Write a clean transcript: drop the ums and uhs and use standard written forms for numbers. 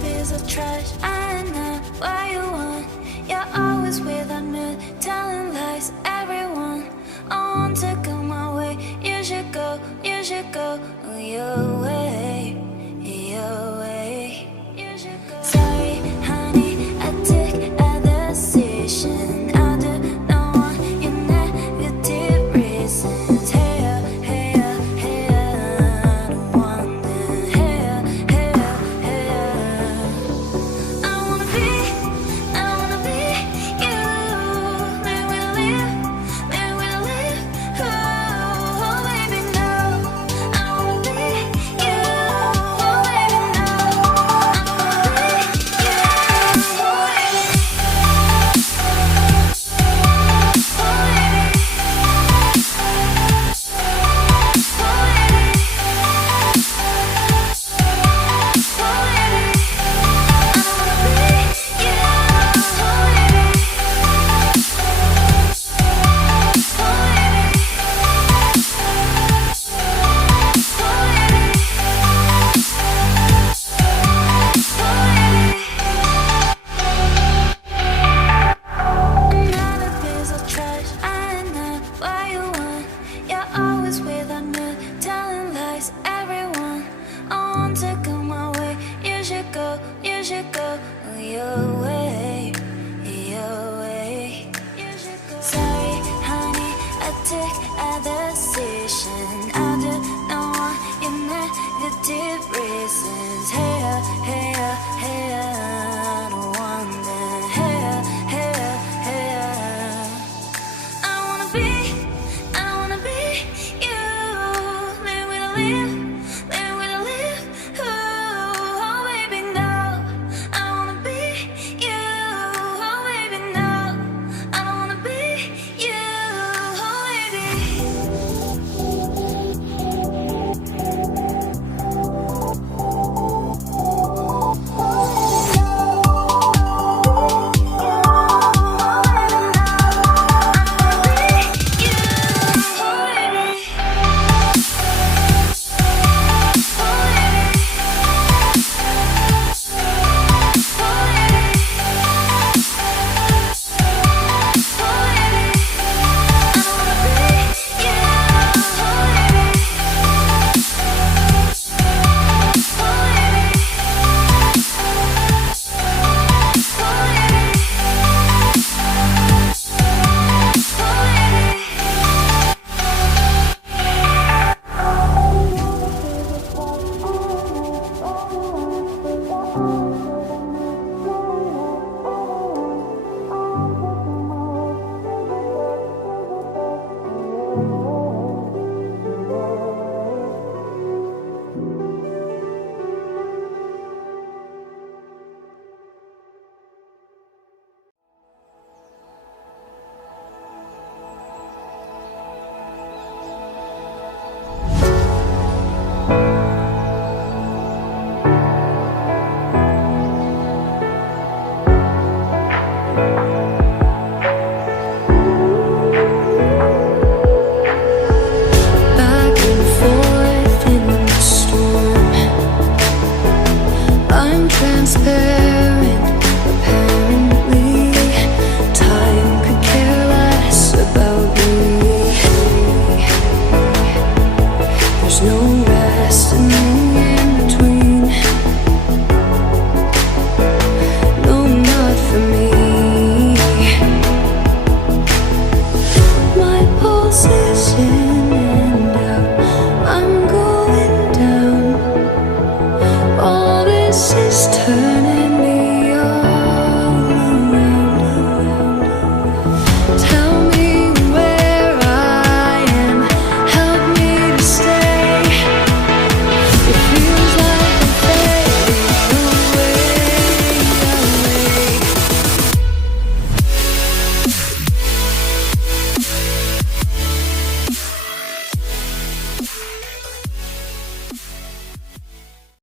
piece of trash. I know what you want. You're always without me, telling lies. Everyone, I want to go my way. You should go your way, your way. You should go. Sorry, honey, I took a decision. I do not want your negative reasons. Hey, hey, hey, I don't want them. Hey, hey, hey. I wanna be you. May we live, oh baby no. I wanna be you, oh baby no. Another piece of trash. I know what you want. You're always without me, telling lies. Everyone, I want to go my way. You should go your way, your way. You should go. Sorry, honey, I took a decision. I do not want your negative reasons. Hey, hey, hey, I don't want them. Hey, hey, hey. I wanna be you. Live with a live, oh baby no. I wanna be you, oh baby no. I don't wanna be you, oh back and forth in the storm. I'm transparent.